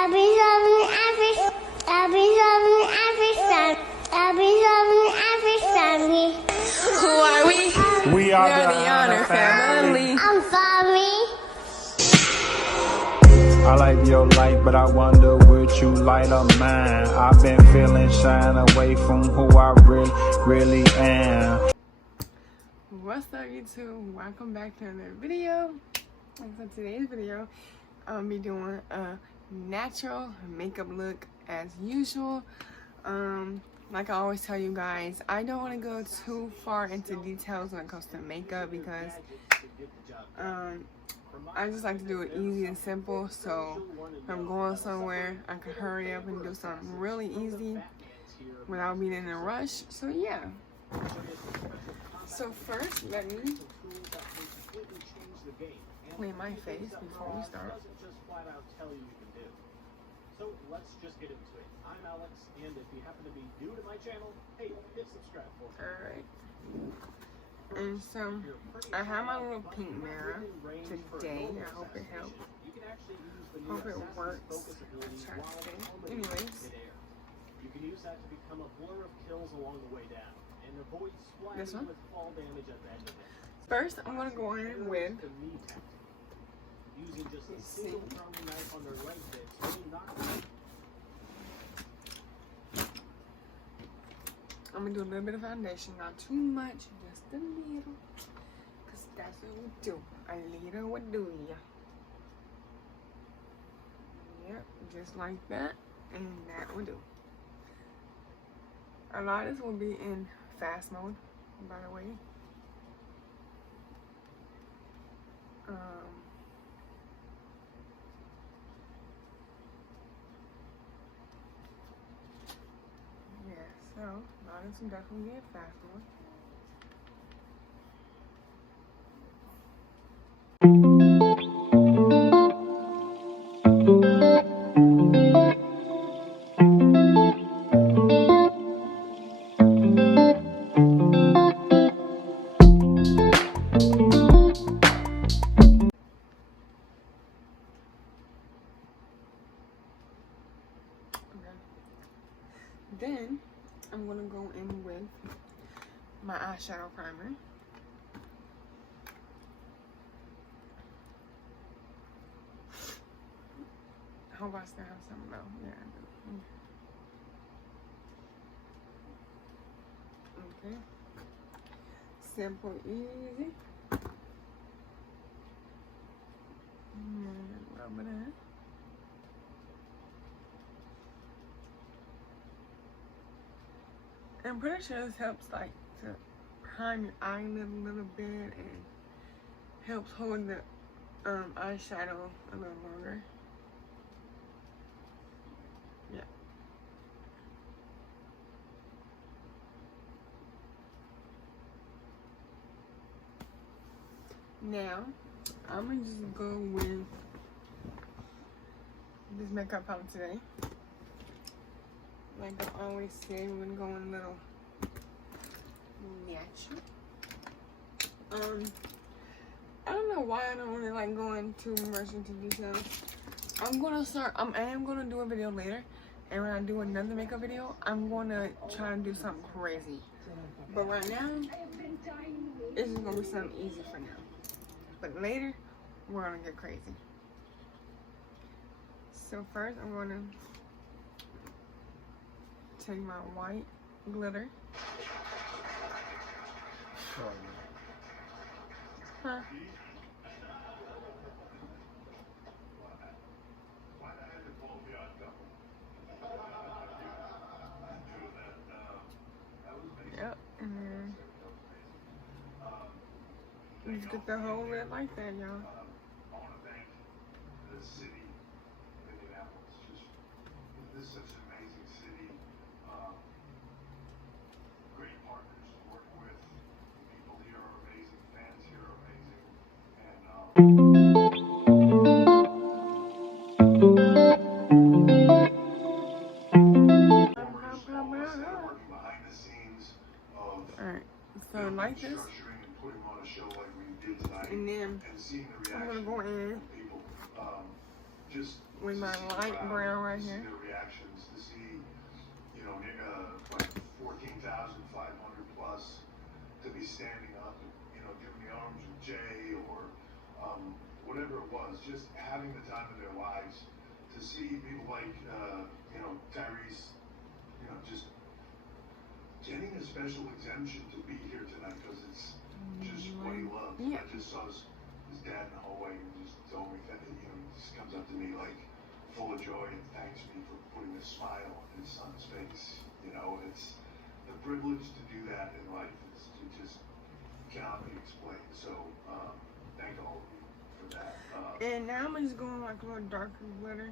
Who are we? We are the Honor Family. I'm sorry. I like your light, but I wonder would you light up mine? I've been feeling shine away from who I really am. What's up, YouTube? Welcome back to another video. And for today's video, I'll be doing a natural makeup look as usual. Like I always tell you guys, I don't want to go too far into details when it comes to makeup because I just like to do it easy and simple, so if I'm going somewhere I can hurry up and do something really easy without being in a rush. So yeah, so first let me clean my face before we start. So let's just get into it. I'm Alex, and if you happen to be new to my channel, hey, hit subscribe for me. Alright. And so, I have my little pink mirror today. I hope it helps. Hope it works. Anyways. You can use that to become a blur of kills along the way down, and avoid splashing with fall damage at the end of it. First, I'm going to go in with using just a single rounding knife on their leg bits. I'm going to do a little bit of foundation, not too much, just a little, because that's what we do. A little would do ya. Yep, just like that, and that will do. A lot of this will be in fast mode, by the way. So, now this will definitely be a fast one. Then I'm gonna go in with my eyeshadow primer. I hope I still have some though. Yeah, I do. Okay. Simple, easy. And a little bit of that. I'm pretty sure this helps like to prime your eyelid a little bit and helps hold the eyeshadow a little longer. Yeah. Now, I'm gonna just go with this makeup palette today. Like I always say, we're gonna go in a little natural. I don't know why I don't really like going too much into detail. I am gonna do a video later, and when I do another makeup video, I'm gonna try and do something crazy. But right now, it's just gonna be something easy for now. But later, we're gonna get crazy. So first, I'm gonna take my white glitter. Huh? Yep, and then just get the whole lid like that, y'all. This is such an amazing city. Great partners to work with. People here are amazing. Fans here are amazing. Behind the scenes of Alright, so like this. putting on a show like we did tonight, And then and seeing the I'm reaction gonna go in of people. Just with my see the light crowd, brown right to see here. their reactions, to see, you know, like 14,500 plus to be standing up, and, you know, giving the arms with Jay or whatever it was, just having the time of their lives. To see people like, you know, Tyrese, you know, just getting a special exemption to be here tonight because it's just what he loves. Yeah. I just saw his dad in the hallway and just told me that, you know, he just comes up to me like full of joy and thanks me for putting a smile on his son's face. You know, it's the privilege to do that in life. It just cannot be explained. So thank all of you for that. And now I'm just going like a little darker glitter.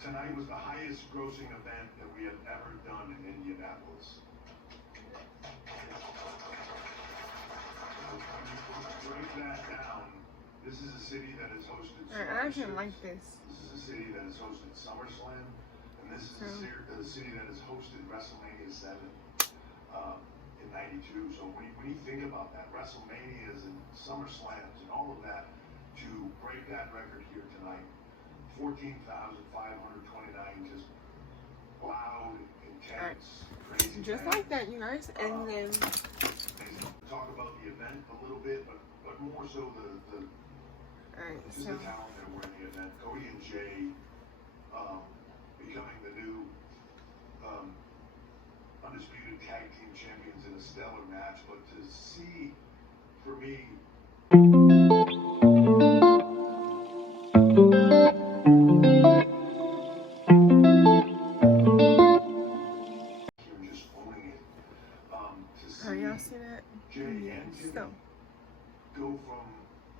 Tonight was the highest grossing event that we have ever done in Indianapolis. Break that down. This is a city that has hosted. I actually like this. This is a city that has hosted SummerSlam, and this is a city that has hosted WrestleMania 7 in '92. So when you think about that, WrestleManias and SummerSlams and all of that, to break that record here tonight, 14,529, just loud, intense, crazy. Just fans. like that, you guys. And then Talk about the event a little bit, but more so the alright, just so the talent that were in the event. Cody and Jay becoming the new undisputed tag team champions in a stellar match, but to see, for me, just owning it. To see y'all see that? Jay and Jimmy So go from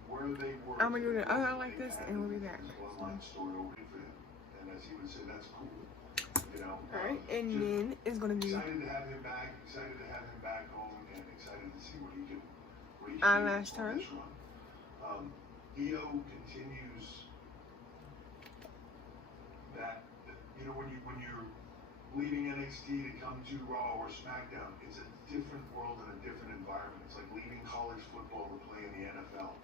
where they were. I'm gonna do the to other what like they this, had and we'll be in back. his bloodline story over for him. And as he would say, that's cool. You know. alright, and just then it's gonna be excited to have him back. Excited to have him back home, and excited to see what he can. eyelash do on turn. this run. Io continues that. You know, when you're leaving NXT to come to Raw or SmackDown, it's a different world and a different environment. It's like leaving college football to play in the NFL.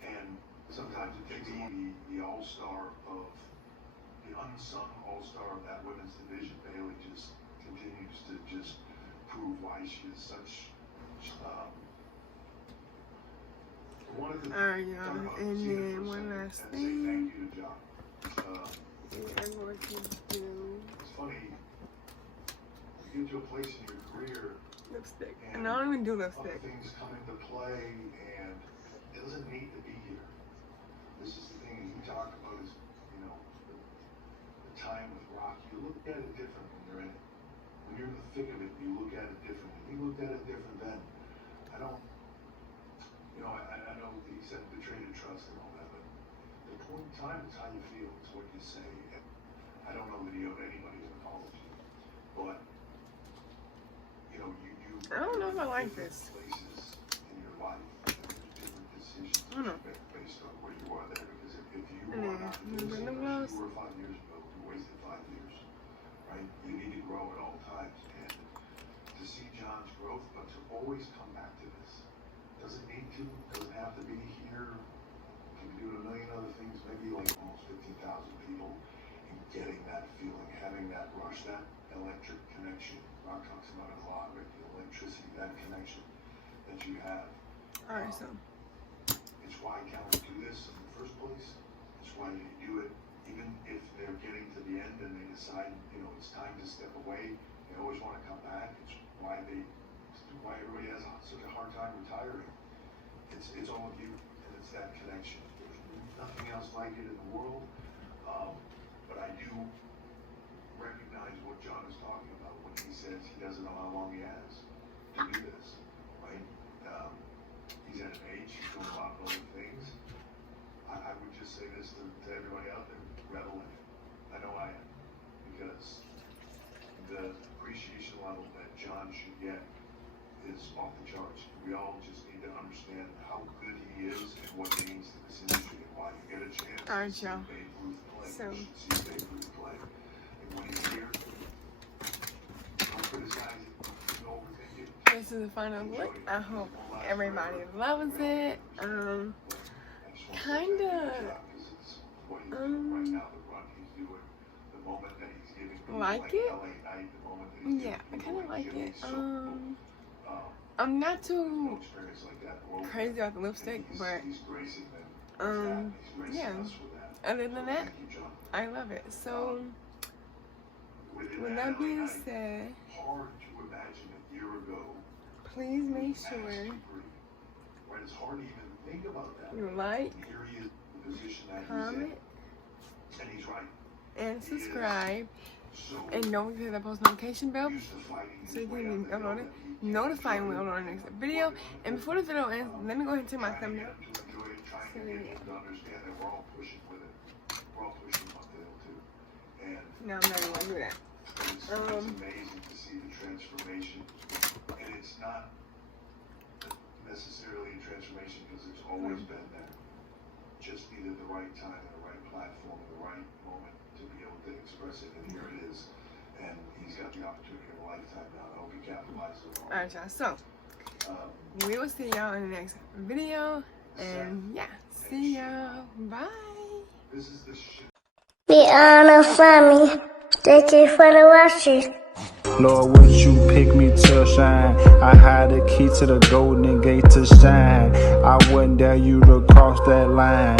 And sometimes it takes the all-star of, the unsung all-star of that women's division. Bayley just continues to just prove why she is such, alright, y'all, and then one last and thing. say thank you to John. I'm going to do It's funny, you get to a place in your career, lipstick. And I don't even do other lipstick. things come into play, and it doesn't need to be here. This is the thing you talk about is, you know, the time with Rock. You look at it different when you're in it. When you're in the thick of it, you look at it differently. You looked at it different then. I don't, you know, I know he said betrayed trust and all that, but the point in time is how you feel. It's what you say. And I don't know that he owed anybody an apology, but you know, you I don't know if I like different this. places in your life, and there's different decisions I don't know. based on where you are there. Because if you And are then not you the bring same the person gloves. you were 5 years ago, you wasted 5 years, right? You need to grow at all times, and to see John's growth, but to always come back to this. Doesn't need to, doesn't have to be here. Can be doing a million other things, maybe like almost 15,000 people, and getting that feeling, having that rush, that electric connection. Rock talks about it a lot, right? The electricity, that connection that you have. Alright, so It's why talent do this in the first place. It's why they do it, even if they're getting to the end and they decide, you know, it's time to step away. They always want to come back. It's why everybody has such a hard time retiring. It's all of you, and it's that connection. There's nothing else like it in the world. But I do recognize what John is talking about when he says he doesn't know how long he has to do this, right? He's at an age, he's doing a lot of other things. I would just say this to everybody out there, revel in it. I know I am, because the appreciation level that John should get is off the charts. We all just need to understand how good he is and what he means to this industry and why you get a chance Alright, to see y'all. Babe Ruth play. So You should see Babe Ruth play. And when he's here, don't criticize it, don't overthink it. this is the final look. I hope everybody loves it. Kinda, like it. Yeah, I kind of like it. I'm not too crazy about the lipstick, but yeah. Other than that, I love it. So, with that being said, please make sure you like, comment, and subscribe. And don't forget that post notification bell so you can be notified when we upload our next video. And before the video ends, let me go ahead and take my thumbnail. So, no, I'm not even gonna do that. It's amazing to see the transformation, and it's not necessarily a transformation because it's always been there. Just needed the right time and the right platform and the right moment to be able to express it, and here it is. And he's got the opportunity of a lifetime now. I hope he capitalizes on it. Alright, y'all. So, we will see y'all in the next video. And yeah, see y'all. Bye. This is the shit. We are no family. Thank you for the watching. Lord, would you pick me to shine? I had the key to the golden gate to shine. I wouldn't dare you to cross that line.